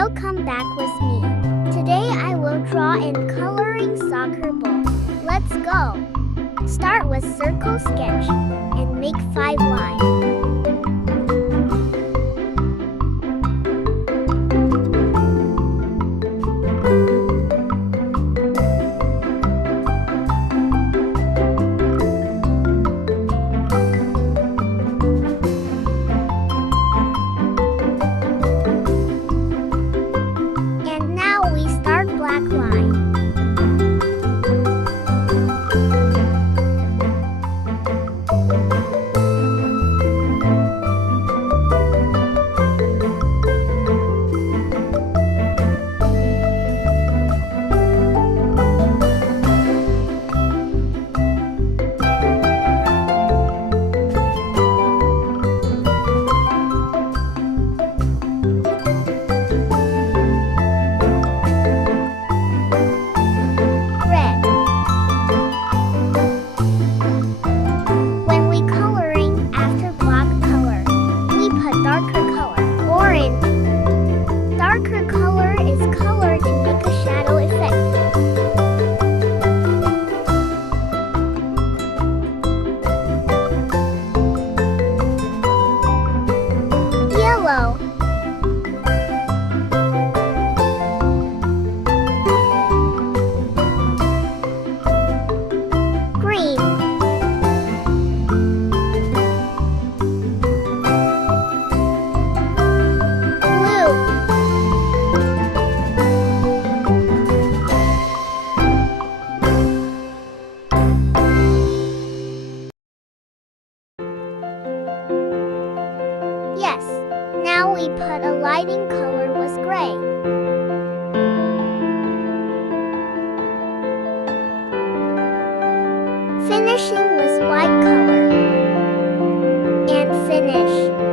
Welcome back with me. Today I will draw in coloring soccer ball. Let's go! Start with circle sketch and make 5 lines. And now we start black line. Red. When we coloring after black color, we put darker color. Orange. Darker color is color to make a shadow effect. Yellow. Green. Blue. Yes, now we put a lighting color with gray. Finishing with white color. And finish.